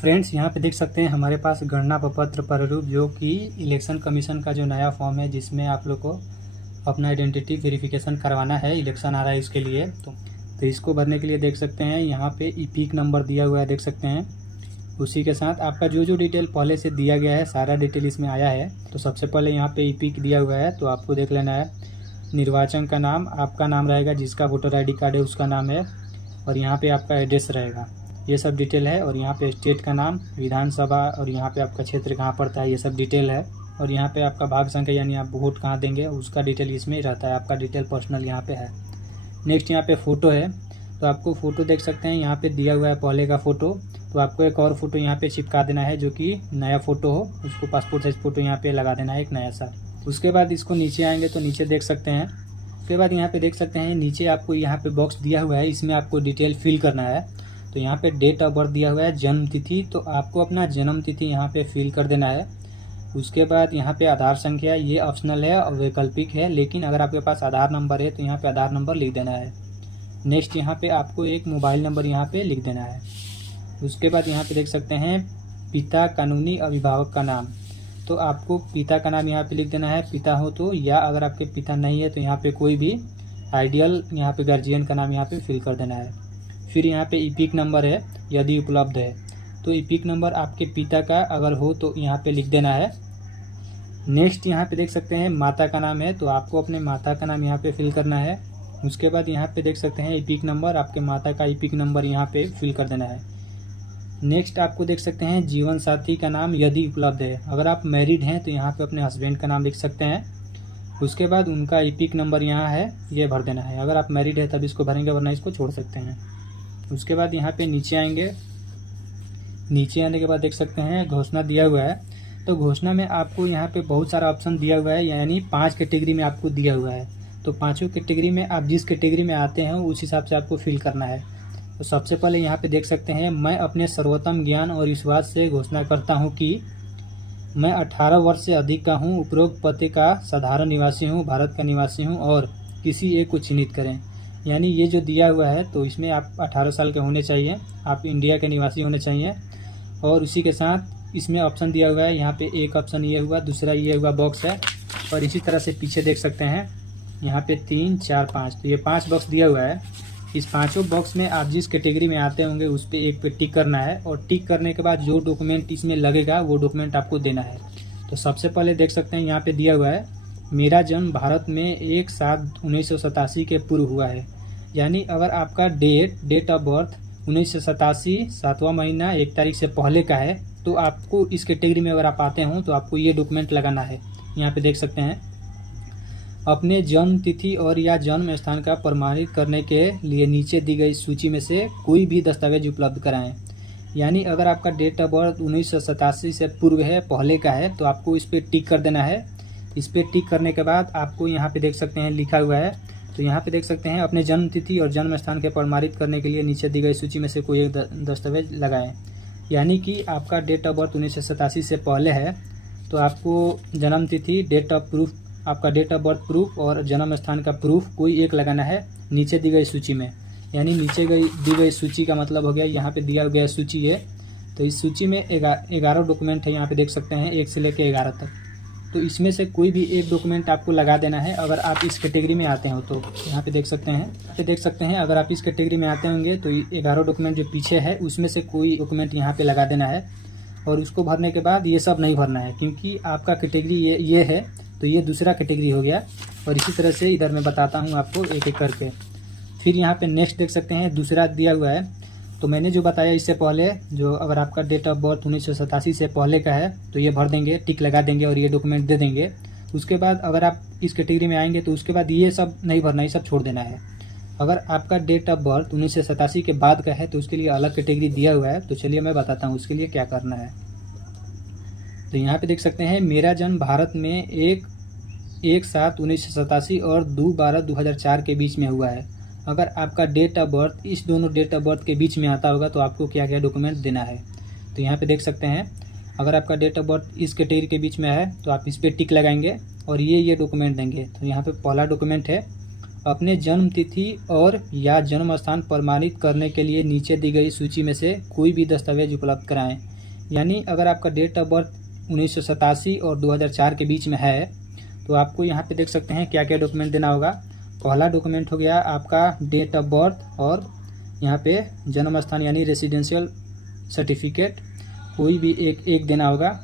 Friends, यहाँ पे देख सकते हैं हमारे पास गणना प्रपत्र प्रारूप जो कि इलेक्शन कमीशन का जो नया फॉर्म है, जिसमें आप लोग को अपना आइडेंटिटी वेरिफिकेशन करवाना है। इलेक्शन आ रहा है इसके लिए, तो इसको भरने के लिए देख सकते हैं यहाँ पे ईपिक नंबर दिया हुआ है, देख सकते हैं। उसी के साथ आपका जो डिटेल पहले से दिया गया है, सारा डिटेल इसमें आया है। तो सबसे पहले यहाँ पे ईपिक दिया हुआ है, तो आपको देख लेना है। निर्वाचन का नाम आपका नाम रहेगा, जिसका वोटर ID कार्ड है उसका नाम है, और यहाँ पे आपका एड्रेस रहेगा। ये सब डिटेल है। और यहाँ पे स्टेट का नाम, विधानसभा, और यहाँ पे आपका क्षेत्र कहाँ पड़ता है, ये सब डिटेल है। और यहाँ पे आपका भाग संख्या यानी आप वोट कहाँ देंगे उसका डिटेल इसमें रहता है। आपका डिटेल पर्सनल यहाँ पे है। नेक्स्ट यहाँ पे फ़ोटो है, तो आपको फ़ोटो देख सकते हैं यहाँ पे दिया हुआ है पहले का फ़ोटो। तो आपको एक और फ़ोटो यहाँ पे चिपका देना है, जो कि नया फ़ोटो हो, उसको पासपोर्ट साइज फ़ोटो यहाँ पे लगा देना है एक नया सा। उसके बाद इसको नीचे आएंगे तो नीचे देख सकते हैं। उसके बाद यहाँ पे देख सकते हैं नीचे आपको यहाँ पे बॉक्स दिया हुआ है, इसमें आपको डिटेल फिल करना है। तो यहाँ पे डेट ऑफ बर्थ दिया हुआ है, जन्म तिथि, तो आपको अपना जन्म तिथि यहाँ पे फिल कर देना है। उसके बाद यहाँ पे आधार संख्या, ये ऑप्शनल है और वैकल्पिक है, लेकिन अगर आपके पास आधार नंबर है तो यहाँ पे आधार नंबर लिख देना है। नेक्स्ट यहाँ पे आपको एक मोबाइल नंबर यहाँ पे लिख देना है। उसके बाद यहाँ पे देख सकते हैं पिता कानूनी अभिभावक का नाम, तो आपको पिता का नाम यहाँ पे लिख देना है, पिता हो तो, या अगर आपके पिता नहीं है तो यहाँ पे कोई भी आइडियल यहाँ पे गार्जियन का नाम यहाँ पे फिल कर देना है। फिर यहाँ पे ईपिक नंबर है यदि उपलब्ध है, तो ईपिक नंबर आपके पिता का अगर हो तो यहाँ पे लिख देना है। नेक्स्ट यहाँ पे देख सकते हैं माता का नाम है, तो आपको अपने माता का नाम यहाँ पे फिल करना है। उसके बाद यहाँ पे देख सकते हैं ईपिक नंबर, आपके माता का ईपिक नंबर यहाँ पे फिल कर देना है। नेक्स्ट आपको देख सकते हैं जीवन साथी का नाम यदि उपलब्ध है, अगर आप मैरिड हैं तो यहाँ पे अपने हस्बैंड का नाम लिख सकते हैं। उसके बाद उनका ईपिक नंबर यहाँ है, ये भर देना है। अगर आप मैरिड है तब इसको भरेंगे, वरना इसको छोड़ सकते हैं। उसके बाद यहाँ पे नीचे आएंगे। नीचे आने के बाद देख सकते हैं घोषणा दिया हुआ है, तो घोषणा में आपको यहाँ पे बहुत सारा ऑप्शन दिया हुआ है, यानी 5 कैटेगरी में आपको दिया हुआ है। तो पांचों कैटेगरी में आप जिस कैटेगरी में आते हैं उस हिसाब से आपको फिल करना है। तो सबसे पहले यहाँ पे देख सकते हैं मैं अपने सर्वोत्तम ज्ञान और विश्वास से घोषणा करता हूँ कि मैं 18 वर्ष से अधिक का हूँ, उपरोक्त पते का साधारण निवासी हूँ, भारत का निवासी हूँ, और किसी एक को चिन्हित करें। यानी ये जो दिया हुआ है तो इसमें आप 18 साल के होने चाहिए, आप इंडिया के निवासी होने चाहिए। और उसी के साथ इसमें ऑप्शन दिया हुआ है, यहाँ पे एक ऑप्शन ये हुआ, दूसरा ये हुआ बॉक्स है। और इसी तरह से पीछे देख सकते हैं यहाँ पे 3, 4, 5, तो ये 5 बॉक्स दिया हुआ है। इस पांचों बॉक्स में आप जिस कैटेगरी में आते होंगे उस पर एक पे टिक करना है, और टिक करने के बाद जो डॉक्यूमेंट इसमें लगेगा वो डॉक्यूमेंट आपको देना है। तो सबसे पहले देख सकते हैं यहाँ पे दिया हुआ है मेरा जन्म भारत में 1/7/1987 के पूर्व हुआ है। यानी अगर आपका डेट ऑफ बर्थ 1987 7वां महीना 1 तारीख से पहले का है, तो आपको इस कैटेगरी में अगर आप आते हो तो आपको ये डॉक्यूमेंट लगाना है। यहाँ पे देख सकते हैं अपने जन्म तिथि और या जन्म स्थान का प्रमाणित करने के लिए नीचे दी गई सूची में से कोई भी दस्तावेज उपलब्ध कराएं। यानी अगर आपका डेट ऑफ बर्थ 1987 से पूर्व है, पहले का है, तो आपको इस पर टिक कर देना है। इस पर टिक करने के बाद आपको यहाँ पे देख सकते हैं लिखा हुआ है, तो यहाँ पे देख सकते हैं अपने जन्म तिथि और जन्म स्थान के प्रमाणित करने के लिए नीचे दी गई सूची में से कोई एक दस्तावेज लगाएं। यानी कि आपका डेट ऑफ बर्थ 1987 से पहले है, तो आपको जन्म तिथि, डेट ऑफ प्रूफ, आपका डेट ऑफ बर्थ प्रूफ और जन्म स्थान का प्रूफ कोई एक लगाना है नीचे दी गई सूची में। यानी नीचे दी गई सूची का मतलब हो गया यहाँ पे दिया गया सूची है, तो इस सूची में 11 डॉक्यूमेंट है, यहाँ पे देख सकते हैं 1 से लेकर 11 तक। तो इसमें से कोई भी एक डॉक्यूमेंट आपको लगा देना है अगर आप इस कैटेगरी में आते हो। तो यहाँ पे देख सकते हैं अगर आप इस कैटेगरी में आते होंगे तो 11 डॉक्यूमेंट जो पीछे है उसमें से कोई डॉक्यूमेंट यहाँ पे लगा देना है। और उसको भरने के बाद ये सब नहीं भरना है, क्योंकि आपका कैटेगरी ये है, तो ये दूसरा कैटेगरी हो गया। और इसी तरह से इधर मैं बताता हूँ आपको एक एक करके। फिर यहाँ पे नेक्स्ट देख सकते हैं दूसरा दिया हुआ है, तो मैंने जो बताया इससे पहले, जो अगर आपका डेट ऑफ बर्थ 1987 से पहले का है तो ये भर देंगे, टिक लगा देंगे और ये डॉक्यूमेंट दे देंगे। उसके बाद अगर आप इस कैटेगरी में आएंगे तो उसके बाद ये सब नहीं भरना, ये सब छोड़ देना है। अगर आपका डेट ऑफ बर्थ 1987 के बाद का है तो उसके लिए अलग कैटेगरी दिया हुआ है, तो चलिए मैं बताता हूँ उसके लिए क्या करना है। तो यहाँ पे देख सकते हैं मेरा जन्म भारत में 1/7/1987 और 2/12/2004 के बीच में हुआ है। अगर आपका डेट ऑफ बर्थ इस दोनों डेट ऑफ बर्थ के बीच में आता होगा तो आपको क्या क्या डॉक्यूमेंट देना है। तो यहाँ पे देख सकते हैं अगर आपका डेट ऑफ बर्थ इस कैटेगरी के बीच में है तो आप इस पर टिक लगाएंगे और ये डॉक्यूमेंट देंगे। तो यहाँ पे पहला डॉक्यूमेंट है अपने जन्म तिथि और या जन्म स्थान प्रमाणित करने के लिए नीचे दी गई सूची में से कोई भी दस्तावेज उपलब्ध कराएं। यानी अगर आपका डेट ऑफ बर्थ 1987 और 2004 के बीच में है तो आपको यहाँ पे देख सकते हैं क्या क्या डॉक्यूमेंट देना होगा। पहला डॉक्यूमेंट हो गया आपका डेट ऑफ बर्थ और यहाँ पे जन्म स्थान यानी रेसिडेंशियल सर्टिफिकेट, कोई भी एक देना होगा।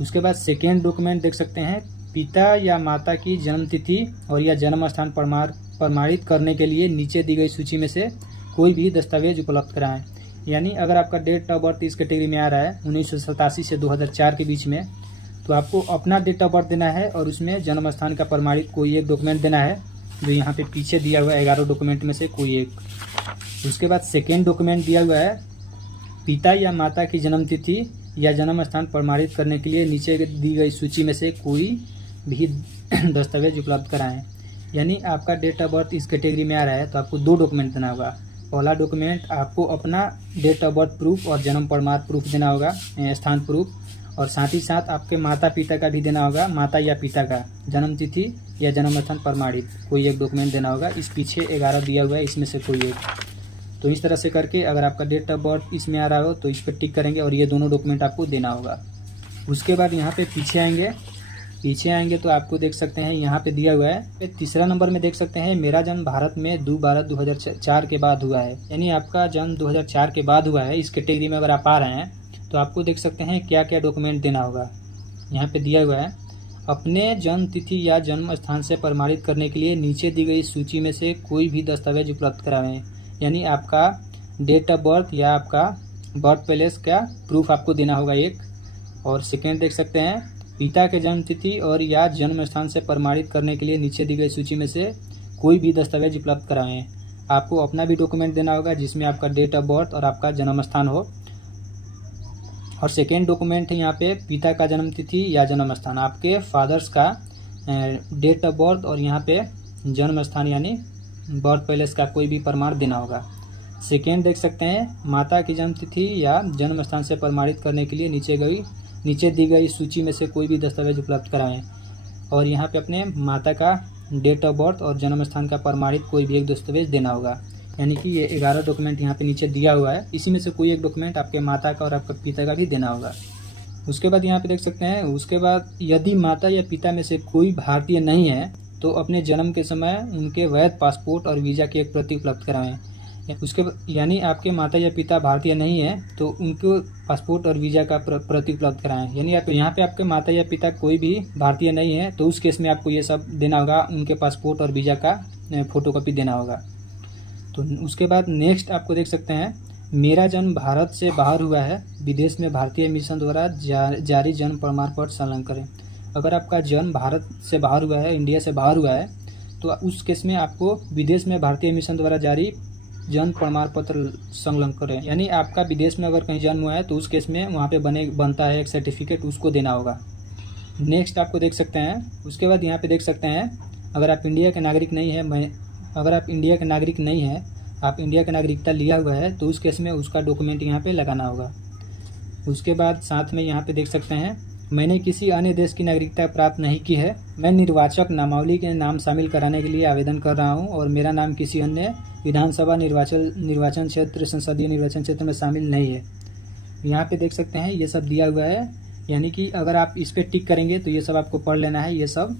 उसके बाद सेकेंड डॉक्यूमेंट देख सकते हैं पिता या माता की जन्म तिथि और या जन्म स्थान प्रमाणित करने के लिए नीचे दी गई सूची में से कोई भी दस्तावेज उपलब्ध कराएं। यानी अगर आपका डेट ऑफ बर्थ इस कैटेगरी में आ रहा है 1987 से 2004 के बीच में, तो आपको अपना डेट ऑफ बर्थ देना है और उसमें जन्म स्थान का प्रमाणित कोई एक डॉक्यूमेंट देना है, जो यहाँ पे पीछे दिया हुआ है 11 डॉक्यूमेंट में से कोई एक। उसके बाद सेकेंड डॉक्यूमेंट दिया हुआ है पिता या माता की जन्म तिथि या जन्म स्थान प्रमाणित करने के लिए नीचे दी गई सूची में से कोई भी दस्तावेज उपलब्ध कराएं। यानी आपका डेट ऑफ बर्थ इस कैटेगरी में आ रहा है तो आपको 2 डॉक्यूमेंट देना होगा। पहला डॉक्यूमेंट आपको अपना डेट ऑफ बर्थ प्रूफ और जन्म प्रमाण प्रूफ देना होगा, स्थान प्रूफ, और साथ ही साथ आपके माता पिता का भी देना होगा, माता या पिता का जन्म तिथि या जन्म स्थान प्रमाणित कोई एक डॉक्यूमेंट देना होगा। इस पीछे 11 दिया हुआ है, इसमें से कोई एक। तो इस तरह से करके अगर आपका डेट ऑफ बर्थ इसमें आ रहा हो तो इस पर टिक करेंगे और ये दोनों डॉक्यूमेंट आपको देना होगा। उसके बाद यहाँ पे पीछे आएंगे तो आपको देख सकते हैं यहाँ पे दिया हुआ है तीसरा नंबर में देख सकते हैं मेरा जन्म भारत में 2/12/2004 के बाद हुआ है। यानी आपका जन्म 2004 के बाद हुआ है। इस कैटेगरी में अगर आप आ रहे हैं तो आपको देख सकते हैं क्या क्या डॉक्यूमेंट देना होगा। यहाँ पे दिया हुआ है अपने जन्म तिथि या जन्म स्थान से प्रमाणित करने के लिए नीचे दी गई सूची में से कोई भी दस्तावेज उपलब्ध कराएं। यानी आपका डेट ऑफ बर्थ या आपका बर्थ प्लेस का प्रूफ आपको देना होगा एक। और सेकेंड देख सकते हैं पिता के जन्म तिथि और या जन्म स्थान से प्रमाणित करने के लिए नीचे दी गई सूची में से कोई भी दस्तावेज उपलब्ध कराएं। आपको अपना भी डॉक्यूमेंट देना होगा जिसमें आपका डेट ऑफ बर्थ और आपका जन्म स्थान हो। और सेकेंड डॉक्यूमेंट है यहाँ पे पिता का जन्म तिथि या जन्म स्थान, आपके फादर्स का डेट ऑफ बर्थ और यहाँ पे जन्म स्थान यानी बर्थ प्लेस का कोई भी प्रमाण देना होगा। सेकेंड देख सकते हैं माता की जन्म तिथि या जन्म स्थान से प्रमाणित करने के लिए नीचे दी गई सूची में से कोई भी दस्तावेज उपलब्ध कराएं। और यहाँ पे अपने माता का डेट ऑफ बर्थ और जन्म स्थान का प्रमाणित कोई भी एक दस्तावेज देना होगा। यानी कि ये 11 डॉक्यूमेंट यहाँ पे नीचे दिया हुआ है, इसी में से कोई एक डॉक्यूमेंट आपके माता का और आपके पिता का भी देना होगा। उसके बाद यहाँ पे देख सकते हैं उसके बाद यदि माता या पिता में से कोई भारतीय नहीं है तो अपने जन्म के समय उनके वैध पासपोर्ट और वीज़ा की एक प्रति उपलब्ध कराएं। उसके यानी आपके माता या पिता भारतीय नहीं है तो उनको पासपोर्ट और वीज़ा का प्रति उपलब्ध कराएं। यानी आप यहाँ पे आपके माता या पिता कोई भी भारतीय नहीं है तो उस केस में आपको ये सब देना होगा, उनके पासपोर्ट और वीज़ा का फोटोकॉपी देना होगा। तो उसके बाद नेक्स्ट आपको देख सकते हैं मेरा जन्म भारत से बाहर हुआ है, विदेश में भारतीय मिशन द्वारा जारी जन्म प्रमाण पत्र संलग्न करें। अगर आपका जन्म भारत से बाहर हुआ है, इंडिया से बाहर हुआ है, तो उस केस में आपको विदेश में भारतीय मिशन द्वारा जारी जन्म प्रमाण पत्र संलग्न करें। यानी आपका विदेश में अगर कहीं जन्म हुआ है तो उस केस में वहाँ पे बनता है एक सर्टिफिकेट, उसको देना होगा। नेक्स्ट आपको देख सकते हैं उसके बाद यहाँ पे देख सकते हैं अगर आप इंडिया के नागरिक नहीं है आप इंडिया का नागरिकता लिया हुआ है तो उस केस में उसका डॉक्यूमेंट यहाँ पे लगाना होगा। उसके बाद साथ में यहाँ पे देख सकते हैं मैंने किसी अन्य देश की नागरिकता प्राप्त नहीं की है, मैं निर्वाचक नामावली के नाम शामिल कराने के लिए आवेदन कर रहा हूं और मेरा नाम किसी अन्य विधानसभा निर्वाचन क्षेत्र संसदीय निर्वाचन क्षेत्र में शामिल नहीं है। यहाँ पे देख सकते हैं ये सब दिया हुआ है। यानी कि अगर आप इस पर टिक करेंगे तो ये सब आपको पढ़ लेना है ये सब।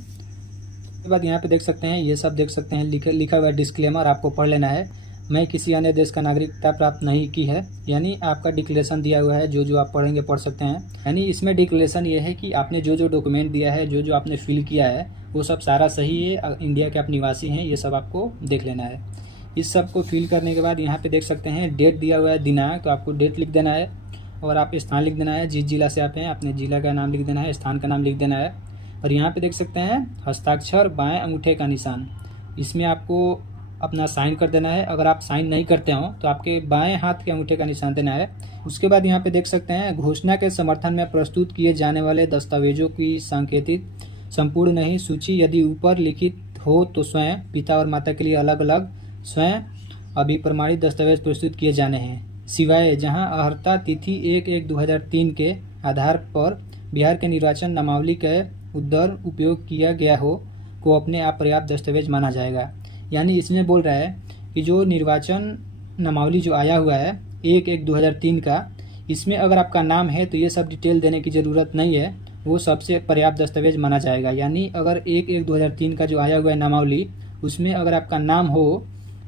उसके बाद यहाँ पे देख सकते हैं ये सब देख सकते हैं लिखा हुआ डिस्क्लेमर आपको पढ़ लेना है। मैं किसी अन्य देश का नागरिकता प्राप्त नहीं की है, यानी आपका डिक्लेरेशन दिया हुआ है, जो आप पढ़ेंगे पढ़ सकते हैं। यानी इसमें डिक्लेरेशन ये है कि आपने जो डॉक्यूमेंट दिया है, जो आपने फिल किया है वो सब सारा सही है, इंडिया के आप निवासी हैं, ये सब आपको देख लेना है। इस सब को फिल करने के बाद यहाँ पे देख सकते हैं डेट दिया हुआ है दिनांक, तो आपको डेट लिख देना है और आप स्थान लिख देना है, जिस जिला से आप हैं अपने जिला का नाम लिख देना है, स्थान का नाम लिख देना है। और यहाँ पे देख सकते हैं हस्ताक्षर बाएं अंगूठे का निशान, इसमें आपको अपना साइन कर देना है। अगर आप साइन नहीं करते हो तो आपके बाएं हाथ के अंगूठे का निशान देना है। उसके बाद यहाँ पे देख सकते हैं घोषणा के समर्थन में प्रस्तुत किए जाने वाले दस्तावेजों की सांकेतिक संपूर्ण नहीं सूची यदि ऊपर लिखित हो तो स्वयं पिता और माता के लिए अलग अलग स्वयं अभिप्रमाणित दस्तावेज प्रस्तुत किए जाने हैं, सिवाय जहाँ अर्हता तिथि 1/1/2003 के आधार पर बिहार के निर्वाचन नामावली के उद्धर उपयोग किया गया हो को अपने आप पर्याप्त दस्तावेज माना जाएगा। यानी इसमें बोल रहा है कि जो निर्वाचन नामावली जो आया हुआ है 1/1/2003 का, इसमें अगर आपका नाम है तो ये सब डिटेल देने की ज़रूरत नहीं है, वो सबसे पर्याप्त दस्तावेज माना जाएगा। यानी अगर 1/1/2003 का जो आया हुआ है नामावली, उसमें अगर आपका नाम हो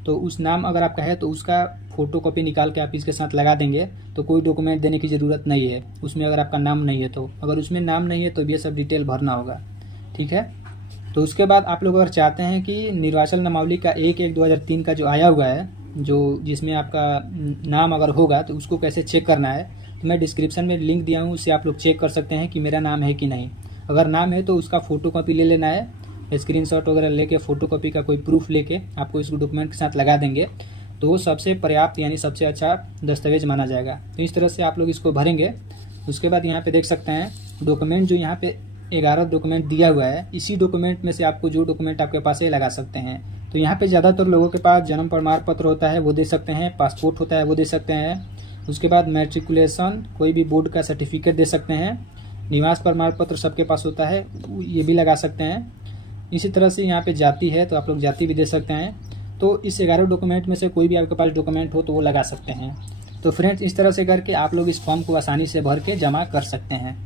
तो उस नाम अगर आपका है तो उसका फ़ोटोकॉपी निकाल के आप इसके साथ लगा देंगे, तो कोई डॉक्यूमेंट देने की ज़रूरत नहीं है उसमें अगर आपका नाम नहीं है तो। अगर उसमें नाम नहीं है तो ये सब डिटेल भरना होगा, ठीक है। तो उसके बाद आप लोग अगर चाहते हैं कि निर्वाचन नामावली का 1/1/2003 का जो आया हुआ है, जो जिसमें आपका नाम अगर होगा तो उसको कैसे चेक करना है, तो मैं डिस्क्रिप्शन में लिंक दिया हूँ, उससे आप लोग चेक कर सकते हैं कि मेरा नाम है कि नहीं। अगर नाम है तो उसका फ़ोटोकॉपी ले लेना है, स्क्रीनशॉट वगैरह लेके फ़ोटोकॉपी का कोई प्रूफ लेके आपको इसको डॉक्यूमेंट के साथ लगा देंगे, तो वो सबसे पर्याप्त यानी सबसे अच्छा दस्तावेज माना जाएगा। तो इस तरह से आप लोग इसको भरेंगे। उसके बाद यहाँ पे देख सकते हैं डॉक्यूमेंट, जो यहाँ पे 11 डॉक्यूमेंट दिया हुआ है, इसी डॉक्यूमेंट में से आपको जो डॉक्यूमेंट आपके पास है लगा सकते हैं। तो यहाँ पे ज़्यादातर लोगों के पास जन्म प्रमाण पत्र होता है, वो दे सकते हैं, पासपोर्ट होता है वो दे सकते हैं, उसके बाद मैट्रिकुलेशन कोई भी बोर्ड का सर्टिफिकेट दे सकते हैं, निवास प्रमाण पत्र सबके पास होता है ये भी लगा सकते हैं। इसी तरह से यहाँ पे जाति है तो आप लोग जाति भी दे सकते हैं। तो इस 11 डॉक्यूमेंट में से कोई भी आपके पास डॉक्यूमेंट हो तो वो लगा सकते हैं। तो फ्रेंड्स, इस तरह से करके आप लोग इस फॉर्म को आसानी से भर के जमा कर सकते हैं।